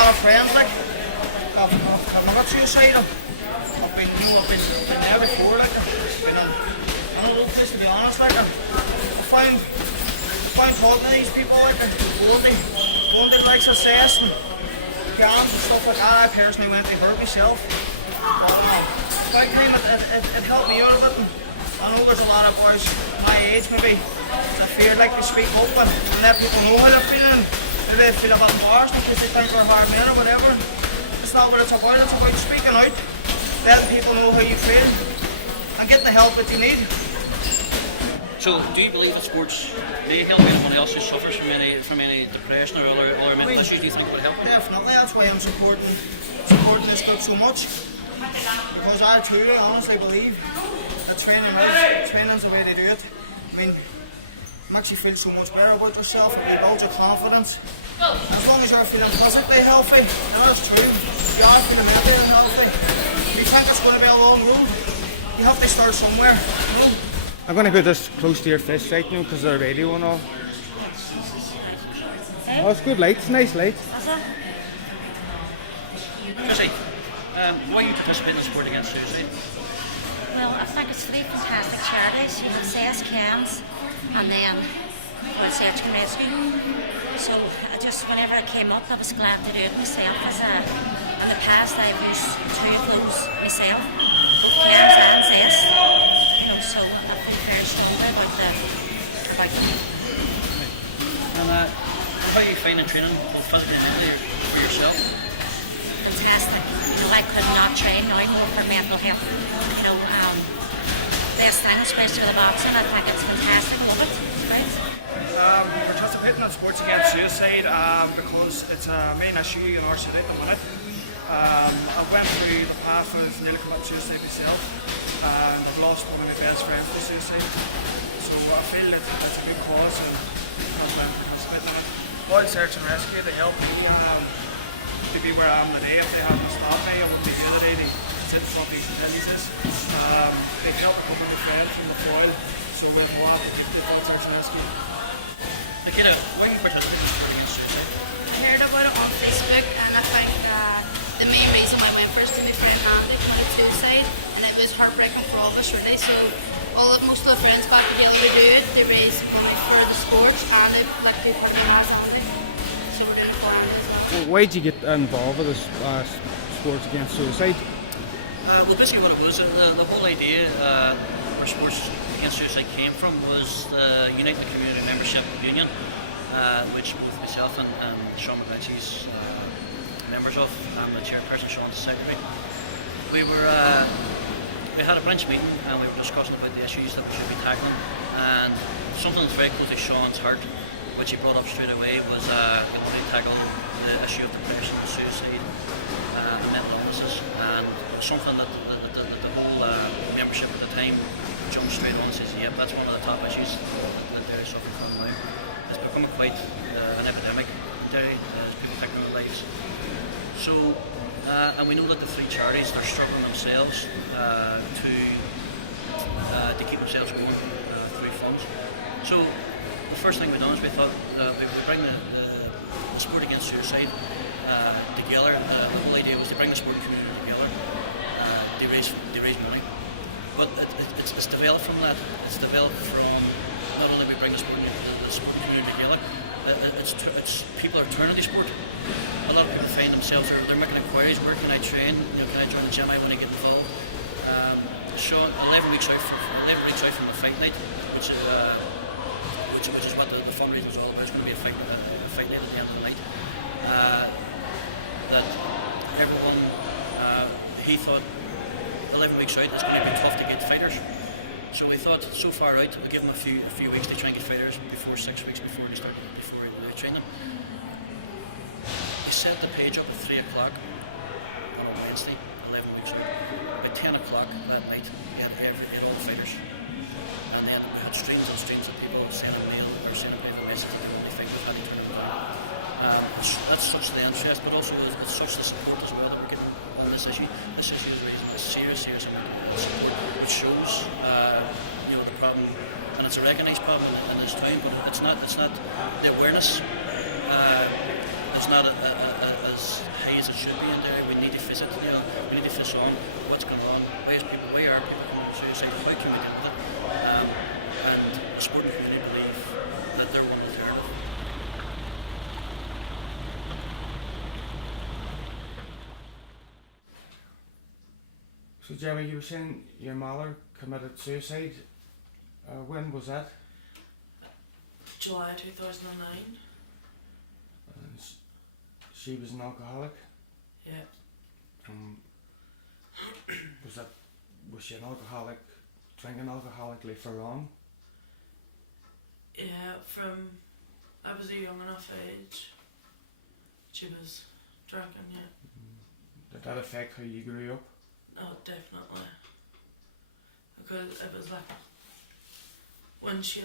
lot of friends like I've not got suicidal. I've been there before like been in a little place to be honest like I find talking to these people like going to like success and jams and stuff like that. I personally went to hurt myself. Big time it helped me out a bit. I know there's a lot of boys my age maybe that fear like to speak up and let people know how they're feeling. Maybe they feel a bit embarrassed because they think they're hard men or whatever. It's not what it's about speaking out, letting people know how you feel and getting the help that you need. So, do you believe that sports may help anyone else who suffers from any depression or other mental issues? Do you think it would help? Definitely, that's why I'm supporting this club so much. Because I truly, honestly believe that training's the way to do it. I mean, it makes you feel so much better about yourself, it rebuilds your confidence. As long as you're feeling physically healthy, and that's true, you are feeling mentally healthy. You think it's going to be a long road, you have to start somewhere. I'm going to put this close to your face right now because of the radio and all. Oh, it's good lights, nice lights. Chrissy, why are you participating in sport against suicide? Well, I think it's three fantastic charities. You have CS Cans and then World Search and Rescue. So whenever I came up, I was glad to do it myself. In the past, I've used two of those myself, both Cans and CS. So I feel very strongly about them. And how are you finding training both physically and mentally for yourself? Fantastic. I could not train now more for mental health. Best thing, especially with the boxing, I think it's fantastic. Love it. It's great. We're participating in sports against suicide because it's a main issue in our city at the minute. I went through the path of nearly committing suicide myself and I've lost one of my best friends to suicide. So I feel that it's a good cause and I'm participating in it. World Search and Rescue, they helped me to be where I am today. If they hadn't stopped me, I wouldn't be here today to sit in front of these attendances. They helped a couple of my friends from the foil, so we're glad to keep the World Search and Rescue. Nikita, why are you participating in sport against suicide? I heard about it on Facebook and I think the main reason why I went first to my friend Mandy committed suicide, and it was heartbreaking for all of us really. So most of the friends got together to do it. They raised money for the sport and they like to have me last Andy. So we're doing it for Andy as well. Why did you get involved with this sports against suicide? Well, basically what it was, the whole idea where sports against suicide came from was the United Community Membership Union, which both myself and Sean McVitie's members of, and the chairperson Sean's secretary. We had a branch meeting and we were discussing about the issues that we should be tackling, and something that's very close to Sean's heart, which he brought up straight away, was he wanted to tackle the issue of depression, suicide, and mental illnesses, and something that the whole membership at the time jumped straight on and says, yep, that's one of the top issues that they're suffering from now. It's becoming quite an epidemic today as people take their lives. So, and we know that the three charities are struggling themselves to keep themselves going through funds. So, the first thing we done is we thought we would bring the sport against suicide together. The whole idea was to bring the sport community together, to raise money. But it's developed from that. It's developed from not only we bring the sport community together. It's people are turning to sport. A lot of people find themselves they're making inquiries. Where can I train? Can I join the gym? I want to get involved. Sean, 11 weeks out from the fight night, which is what the fundraiser is all about. It's going to be a fight night at the end of the night. That everyone he thought 11 weeks out it's going to be tough to get fighters. So we thought so far out we'll give them a few weeks to try and get fighters before 6 weeks before they train them. We set the page up at 3 o'clock on a Wednesday, 11 weeks out. By 10 o'clock that night we had all the fighters. And then we had streams of people sending mail or sending messages to people they think we've had to turn it around. That's such the interest, but also it's such the support as well that we're getting on this issue. This issue is raising a serious amount of support, which shows the problem, and it's a recognised problem in this town, but it's not the awareness. It's not as should be in there. We need to visit, we need to fish on what's going on, why are people committing suicide, how can we deal with it, and the sporting community believe that they're one alternative. So Jeremy, you were saying your mother committed suicide. When was that? July 2009. And she was an alcoholic. Yeah. Was she an alcoholic, drinking alcoholically for long? Yeah, I was a young enough age. She was drinking, yeah. Did that affect how you grew up? Oh, definitely. Because it was like, when she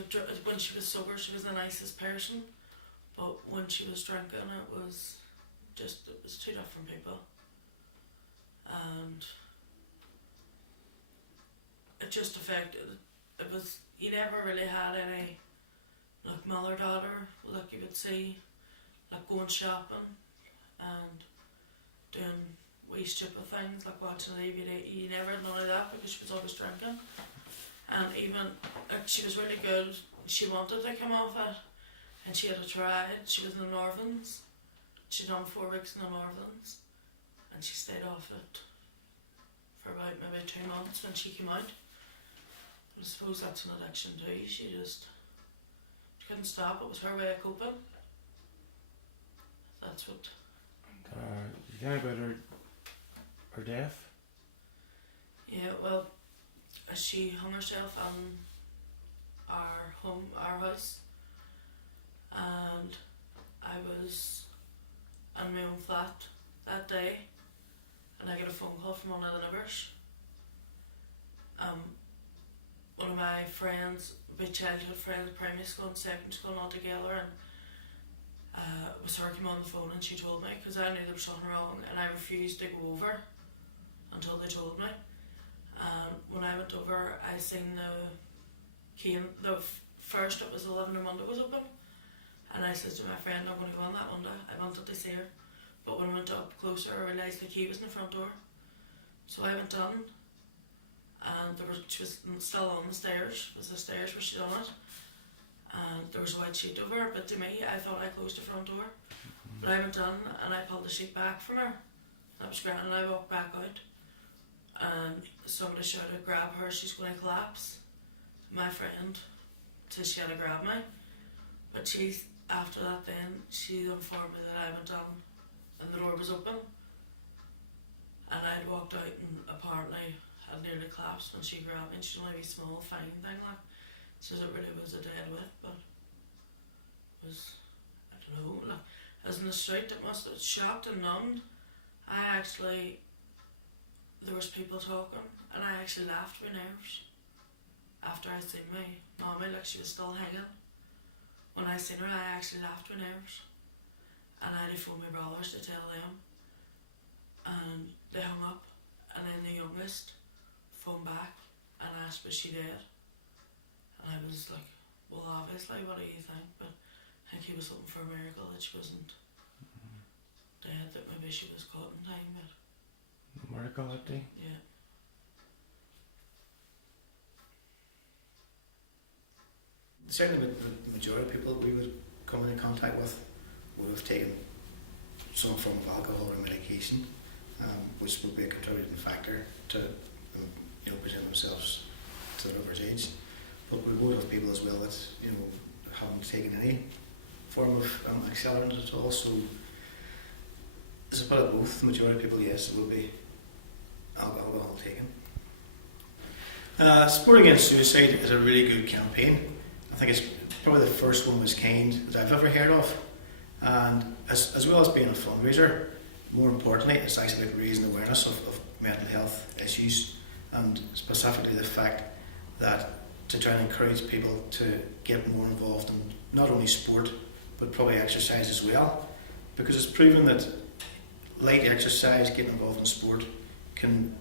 was sober, she was the nicest person, but when she was drinking, it was two different people. And it just affected, you never really had any, like, mother-daughter, like you would see, like going shopping and doing wee stupid things, like watching the DVD. You never had none of that because she was always drinking. And even, like, she was really good, she wanted to come off it, and she had tried. She was in the Northerns, she'd done 4 weeks in the Northerns, and she stayed off it for about maybe 2 months when she came out. I suppose that's an addiction too. She couldn't stop. It was her way of coping. That's what. You know about her death? Yeah, well, she hung herself in our house, and I was in my own flat that day, and I got a phone call from one of the neighbours. One of my friends, my childhood friends, primary school and secondary school, all together, and it was her came on the phone and she told me, because I knew there was something wrong, and I refused to go over until they told me. When I went over, I seen first it was the living room window was open, and I said to my friend, I'm going to go on that window. I wanted to see her, but when I went up closer, I realised the key was in the front door. So I went in, and she was still on the stairs. It was the stairs where she'd done it, and there was a white sheet over her. But to me, I thought I closed the front door, but I went in and I pulled the sheet back from her. That was grand, and I walked back out, and somebody shouted, "Grab her! She's going to collapse." My friend said she had to grab me, but after that then she informed me that I went in and the door was open, and I'd walked out and apparently had nearly collapsed when she grabbed me. And she's only a small fine thing, like, says it really was a dead weight, but it was, I don't know, like, as in the street, it must have shocked and numbed. There was people talking, and I actually laughed with nerves after I seen my mommy, like she was still hanging. When I seen her, I actually laughed with nerves, and I had to phone my brothers to tell them, and they hung up, and then the youngest phoned back and asked, was she dead? And I was like, well, obviously, what do you think? But I think he was hoping for a miracle that she wasn't dead, that maybe she was caught in time, but Miracle that day? yeah. Certainly the majority of people we would come into contact with would have taken some form of alcohol or medication, which would be a contributing factor to present themselves to their average age. But we would have people as well that haven't taken any form of accelerant at all. So it's a bit of both. The majority of people, yes, it would be alcohol taken. Sport Against Suicide is a really good campaign. I think it's probably the first one of its kind that I've ever heard of, and as well as being a fundraiser, more importantly, it's actually about raising awareness of mental health issues, and specifically the fact that to try and encourage people to get more involved in not only sport but probably exercise as well, because it's proven that light exercise, getting involved in sport, can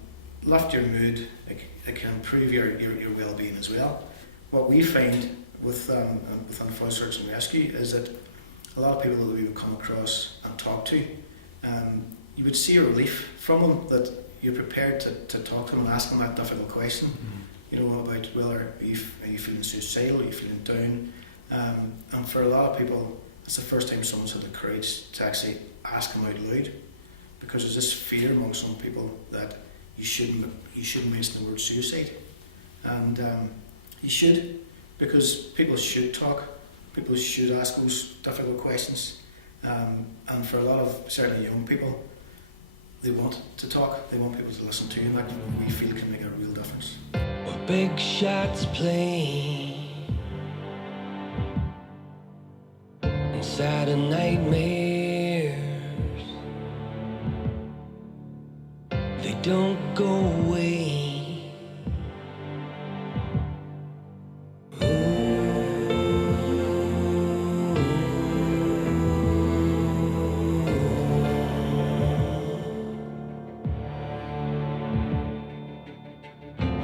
lift your mood, it can improve your well-being as well. What we find within Fire Search and Rescue is that a lot of people that we would come across and talk to, you would see a relief from them, that you're prepared to talk to them and ask them that difficult question. You know, about whether are you feeling suicidal, are you feeling down, and for a lot of people, it's the first time someone's had the courage to actually ask them out loud, because there's this fear among some people that you shouldn't mention the word suicide, and you should, because people should talk, people should ask those difficult questions, and for a lot of certainly young people, they want to talk, they want people to listen to, and that we feel can make a real difference. Big shots playing inside of nightmares. They don't go away.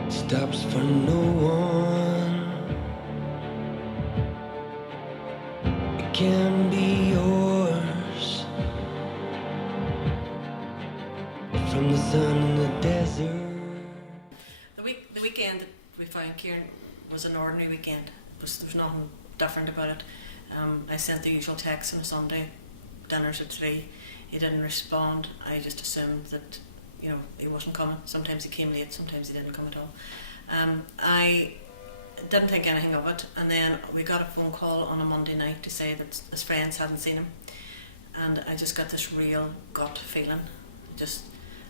Stops for no one. It can be yours. From the sun in the desert. The weekend that we found Kieran was an ordinary weekend. There was nothing different about it. I sent the usual text on a Sunday, dinners at 3. He didn't respond. I just assumed that, you know, he wasn't coming. Sometimes he came late, sometimes he didn't come at all. I didn't think anything of it, and then we got a phone call on a Monday night to say that his friends hadn't seen him, and I just got this real gut feeling. Just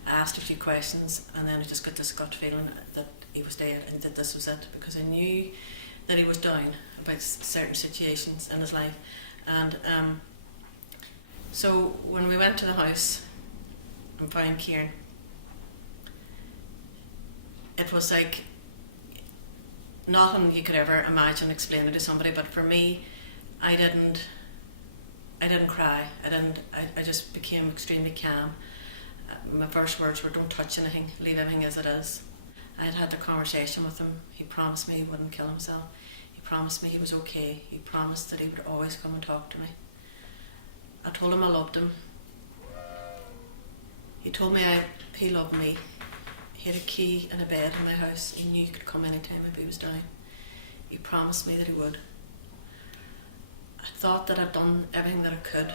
asked a few questions, and then I just got this gut feeling that he was dead and that this was it, because I knew that he was down about certain situations in his life. And so when we went to the house and found Kieran, it was like nothing you could ever imagine explaining to somebody. But for me, I didn't cry. I just became extremely calm. My first words were, don't touch anything, leave everything as it is. I had the conversation with him. He promised me he wouldn't kill himself. He promised me he was okay. He promised that he would always come and talk to me. I told him I loved him. He told me he loved me. He had a key and a bed in my house. He knew he could come anytime if he was down. He promised me that he would. I thought that I'd done everything that I could.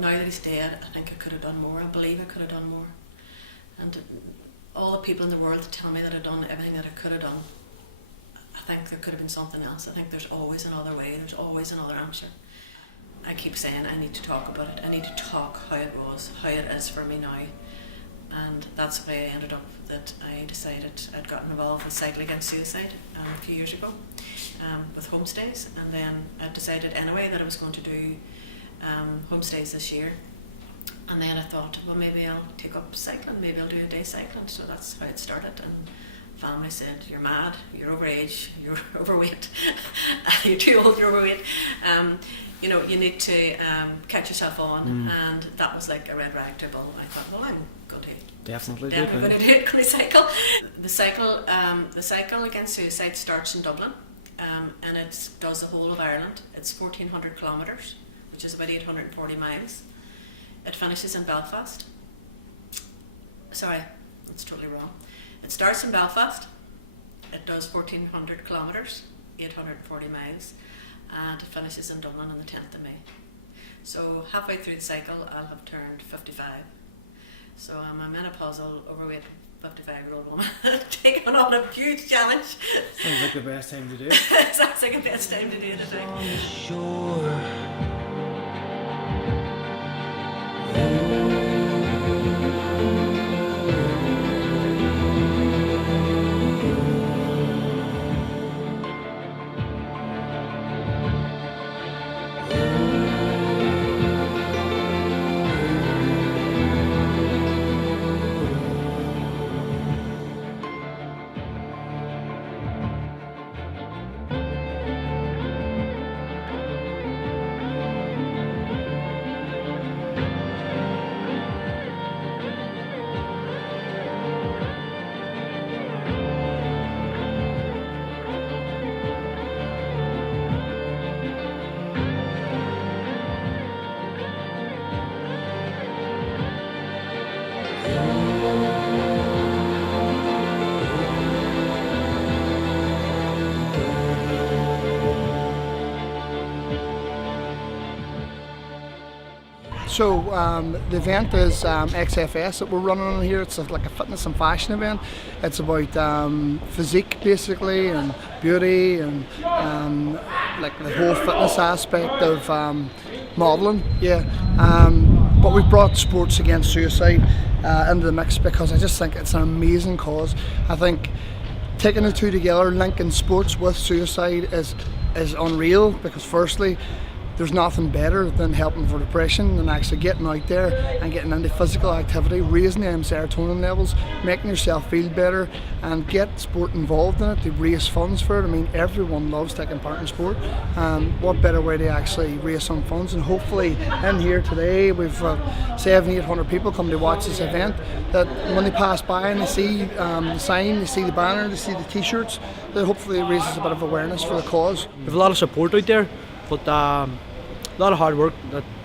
Now that he's dead, I think I could have done more. I believe I could have done more. And all the people in the world that tell me that I've done everything that I could have done, I think there could have been something else. I think there's always another way. There's always another answer. I keep saying I need to talk about it. I need to talk how it was, how it is for me now. And that's the way I ended up, that I decided I'd gotten involved with Cycle Against Suicide a few years ago with homestays, and then I decided anyway that I was going to do homestays this year. And then I thought, well, maybe I'll take up cycling, maybe I'll do a day cycling. So that's how it started. And family said, you're mad, you're overage, you're overweight, you're too old, you're overweight. You know, you need to catch yourself on. And that was like a red rag to a bull. I thought, well, I'm going to Definitely going to do it, going to cycle. The cycle against suicide starts in Dublin, and it does the whole of Ireland. It's 1,400 kilometres, which is about 840 miles. It finishes in Belfast. Sorry, that's totally wrong. It starts in Belfast. It does 1,400 kilometres, 840 miles, and it finishes in Dublin on the 10th of May. So halfway through the cycle, I'll have turned 55. So I'm a menopausal, overweight 55-year-old woman taking on a huge challenge. Sounds like the best time to do it. Sounds like the best time to do it, I think. On the shore. So the event is XFS that we're running on here. It's like a fitness and fashion event. It's about physique basically, and beauty, and like the whole fitness aspect of modelling. Yeah, but we've brought Sports Against Suicide into the mix because I just think it's an amazing cause. I think taking the two together, linking sports with suicide, is unreal, because firstly, there's nothing better than helping for depression than actually getting out there and getting into physical activity, raising them serotonin levels, making yourself feel better, and get sport involved in it to raise funds for it. I mean, everyone loves taking part in sport. What better way to actually raise some funds? And hopefully in here today we've 700-800 people come to watch this event, that when they pass by and they see the sign, they see the banner, they see the t-shirts, that hopefully it raises a bit of awareness for the cause. We have a lot of support out there, but a lot of hard work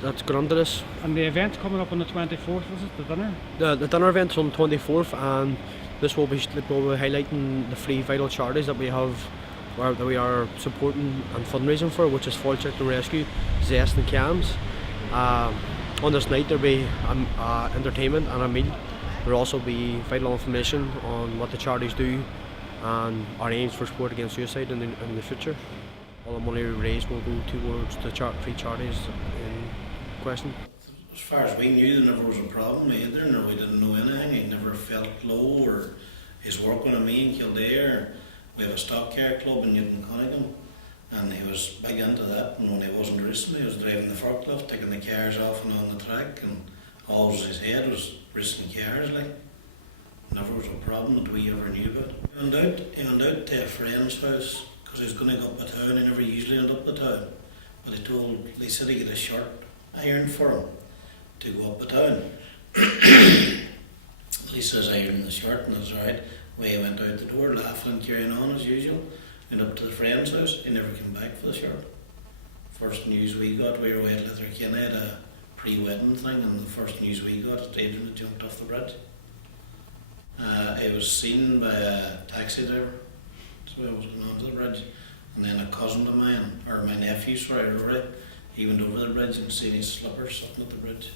that's gone into this. And the event's coming up on the 24th, was it, the dinner? The dinner event's on the 24th, and this will be highlighting the 3 vital charities that we have, that we are supporting and fundraising for, which is Foil Search and Rescue, Zest and CAMHS. On this night there'll be entertainment and a meal. There'll also be vital information on what the charities do and our aims for Sport Against Suicide in the future. All the money we raise will go towards the 3 charities in question. As far as we knew, there never was a problem either, nor we didn't know anything. He never felt low, or he's working on me in Kildare. We have a stock car club in Newton Cunningham, and he was big into that. And when he wasn't racing, he was driving the forklift, taking the cars off and on the track, and always his head was racing cars. Like, never was a problem that we ever knew about. He went out to a friend's house, because he was going to go up the town. He never usually went up the town, but they said he get a shirt ironed for him to go up the town. He says iron the shirt, and that's right. Well, he went out the door laughing and carrying on as usual, went up to the friend's house. He never came back for the shirt. First news we got, we were away at Letterkenny at a pre-wedding thing, and the first news we got, Adrian had jumped off the bridge. It was seen by a taxi driver. So I was going onto the bridge, and then a cousin of mine, or my nephew, Rory, he went over the bridge and seen his slippers sitting at the bridge.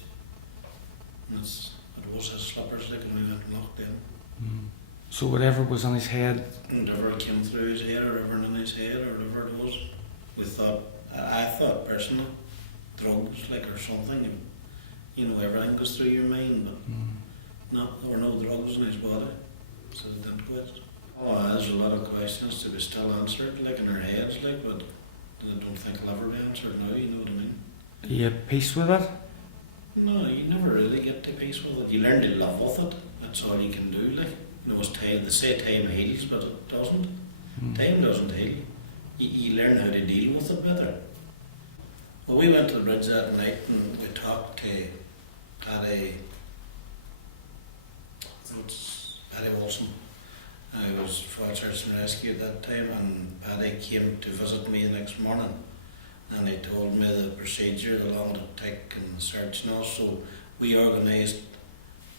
And it was his slippers, like, and we went and locked in. So whatever was on his head? Whatever came through his head, or whatever in his head, or whatever it was. I thought personally, drugs, like, or something. You know, everything goes through your mind, but there were no drugs in his body, so they didn't quit. Oh, there's a lot of questions to be still answered, like, in our heads, like, but I don't think they'll ever be answered now, you know what I mean? Are you at peace with it? No, you never really get to peace with it. You learn to live with it, that's all you can do, like. You know, they say time heals, but it doesn't. Time doesn't heal. You learn how to deal with it better. Well, we went to the bridge that night and we talked to Paddy Wilson. I was Foil Search and Rescue at that time, and Paddy came to visit me the next morning, and he told me the procedure, the long it take and the search and all. So we organised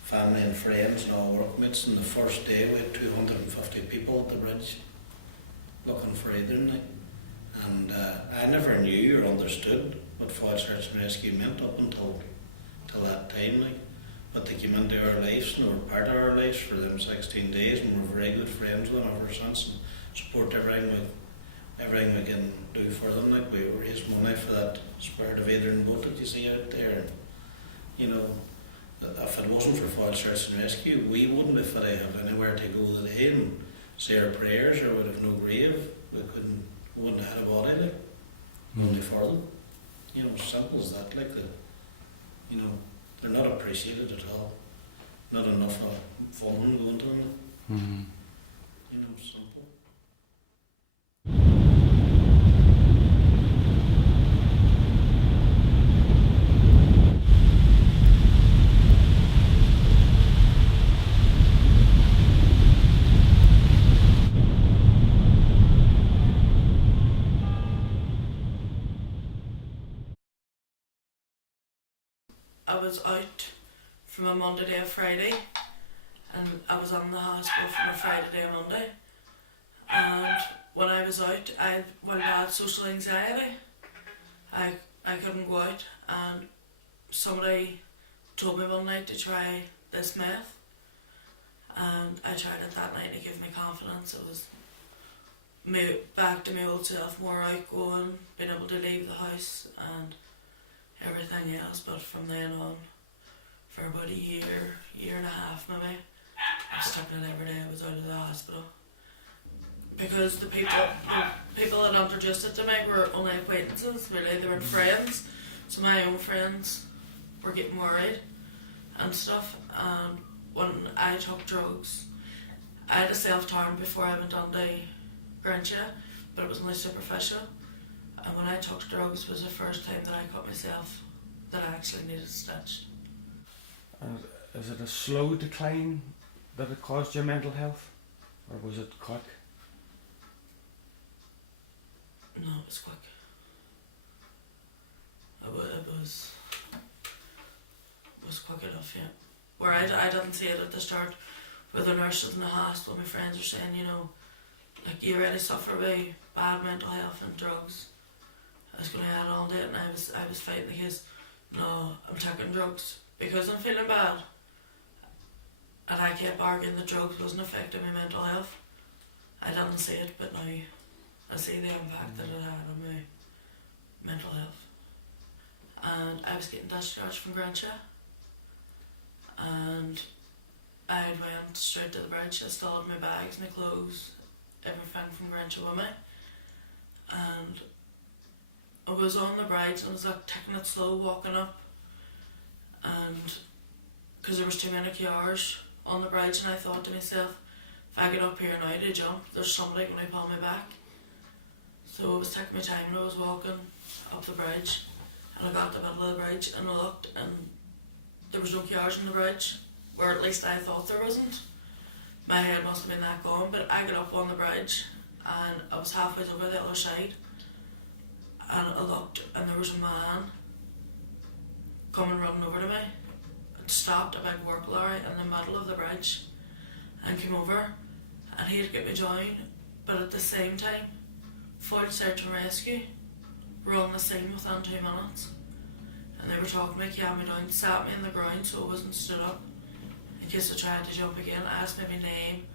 family and friends and all workmates, and the first day we had 250 people at the bridge looking for Adrian. And I never knew or understood what Foil Search and Rescue meant up until that time. Like. But they came into our lives and were part of our lives for them 16 days, and we're very good friends with them ever since, and support everything we can do for them. Like, we raise money for that Spirit of Adrian boat that you see out there. And, you know, if it wasn't for Foil Search and Rescue, we wouldn't be fit to have anywhere to go today and say our prayers, or would have no grave. We wouldn't have had a body, like, only for them. You know, simple as that. Like, you know, they're not appreciated at all. Not enough funding going to them. You know, simple. I was out from a Monday to a Friday, and I was on the hospital from a Friday to a Monday. And when I was out, I had social anxiety. I couldn't go out, and somebody told me one night to try this meth, and I tried it that night. It gave me confidence. It was back to my old self, more outgoing, being able to leave the house and everything else. But from then on, for about a year and a half maybe, I was taking it every day I was out of the hospital. Because the people that introduced it to me were only acquaintances, really. They weren't friends. So my own friends were getting married and stuff. And when I took drugs, I had a self-harm before I went on to Grantia, but it was only superficial. And when I took drugs was the first time that I caught myself that I actually needed stitched. And is it a slow decline that it caused your mental health, or was it quick? No, it was quick. It was quick enough, yeah. Where I didn't see it at the start, where the nurses in the hospital, my friends were saying, you know, like, you already suffer with bad mental health and drugs. I was going to add on to it, and I was fighting the case. No, I'm taking drugs because I'm feeling bad. And I kept arguing that drugs wasn't affecting my mental health. I didn't see it, but now I see the impact that it had on my mental health. And I was getting discharged from Grantia, and I went straight to the bridge. I still had my bags, my clothes, everything from Grantia with me. And I was on the bridge and I was like taking it slow, walking up, and because there was too many cars on the bridge, and I thought to myself, if I get up here now to jump, there's somebody going to pull me back. So I was taking my time and I was walking up the bridge, and I got to the middle of the bridge and I looked, and there was no cars on the bridge, or at least I thought there wasn't. My head must have been that gone, but I got up on the bridge and I was halfway over the other side, and I looked and there was a man coming running over to me. It stopped a big work lorry in the middle of the bridge and came over, and he had got me down, but at the same time, full search and rescue were on the scene within 2 minutes, and they were talking to me, calmed me down, sat me on the ground so I wasn't stood up in case I tried to jump again. Asked me my name,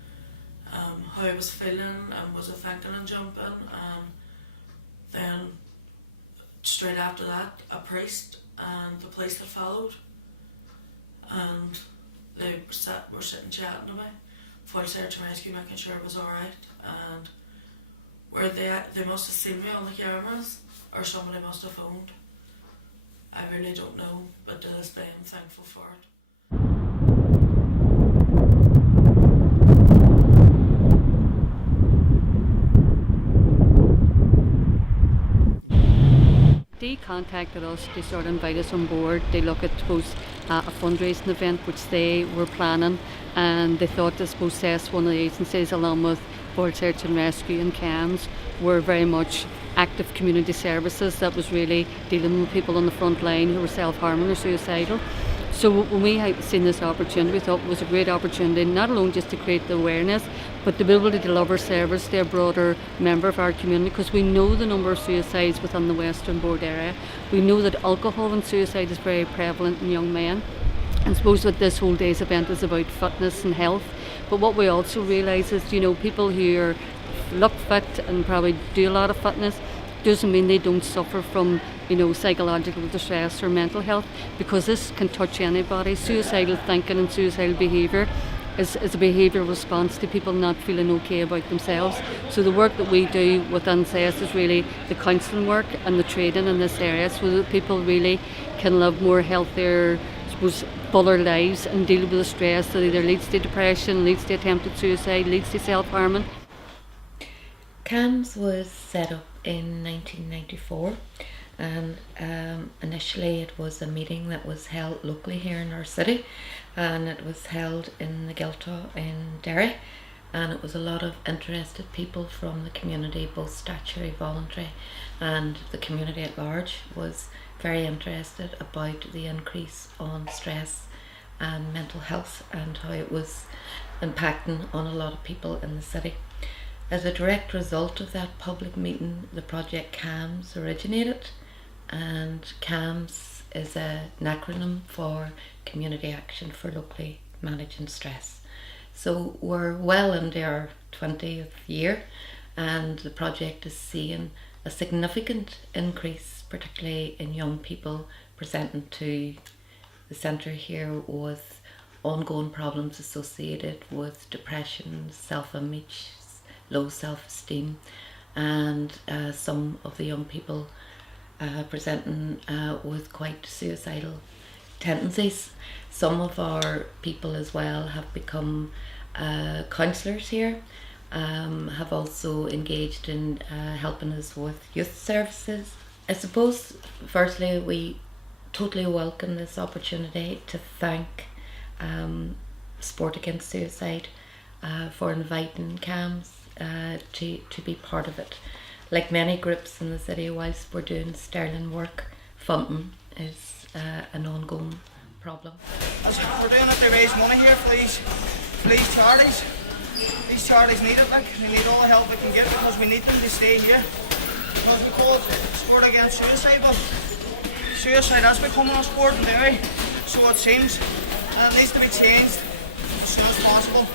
how I was feeling, and was I thinking of jumping, and then straight after that a priest and the police had followed, and they were sitting chatting to me, full search and rescue, making sure I was alright. And where they must have seen me on the cameras, or somebody must have phoned. I really don't know, but to this day I'm thankful for it. They contacted us to sort of invite us on board. They look at, suppose, a fundraising event which they were planning, and they thought, I suppose, CES, one of the agencies, along with World Search and Rescue and CAMS, were very much active community services that was really dealing with people on the front line who were self-harming or suicidal. So when we had seen this opportunity, we thought it was a great opportunity, not alone just to create the awareness, but to be able to deliver service to a broader member of our community, because we know the number of suicides within the Western Board area. We know that alcohol and suicide is very prevalent in young men. And I suppose that this whole day's event is about fitness and health. But what we also realise is, you know, people who look fit and probably do a lot of fitness doesn't mean they don't suffer from, you know, psychological distress or mental health, because this can touch anybody. Suicidal thinking and suicidal behaviour is a behavioural response to people not feeling okay about themselves. So the work that we do within CES is really the counselling work and the training in this area, so that people really can live more healthier, I suppose, fuller lives, and deal with the stress that either leads to depression, leads to attempted suicide, leads to self-harming. CAMS was set up in 1994, and initially it was a meeting that was held locally here in our city, and it was held in the Gilta in Derry, and it was a lot of interested people from the community, both statutory, voluntary, and the community at large was very interested about the increase on stress and mental health and how it was impacting on a lot of people in the city. As a direct result of that public meeting, the project CAMS originated, and CAMS is an acronym for Community Action for Locally Managing Stress. So we're well into our 20th year, and the project is seeing a significant increase, particularly in young people presenting to the centre here with ongoing problems associated with depression, self-image, low self-esteem, and some of the young people presenting with quite suicidal tendencies. Some of our people as well have become counsellors here, have also engaged in helping us with youth services. I suppose firstly we totally welcome this opportunity to thank Sport Against Suicide for inviting CAMS to be part of it. Like many groups in the city, whilst we're doing sterling work, funding is an ongoing problem. As we're doing it to raise money here for these charities. These charities need it, like, we need all the help we can get because we need them to stay here. Because we call it Sport Against Suicide, but suicide has become a sport in Derry, so it seems, and it needs to be changed as soon as possible.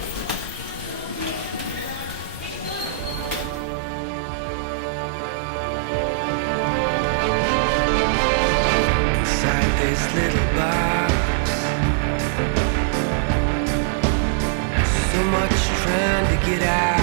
Inside this little box, so much trying to get out.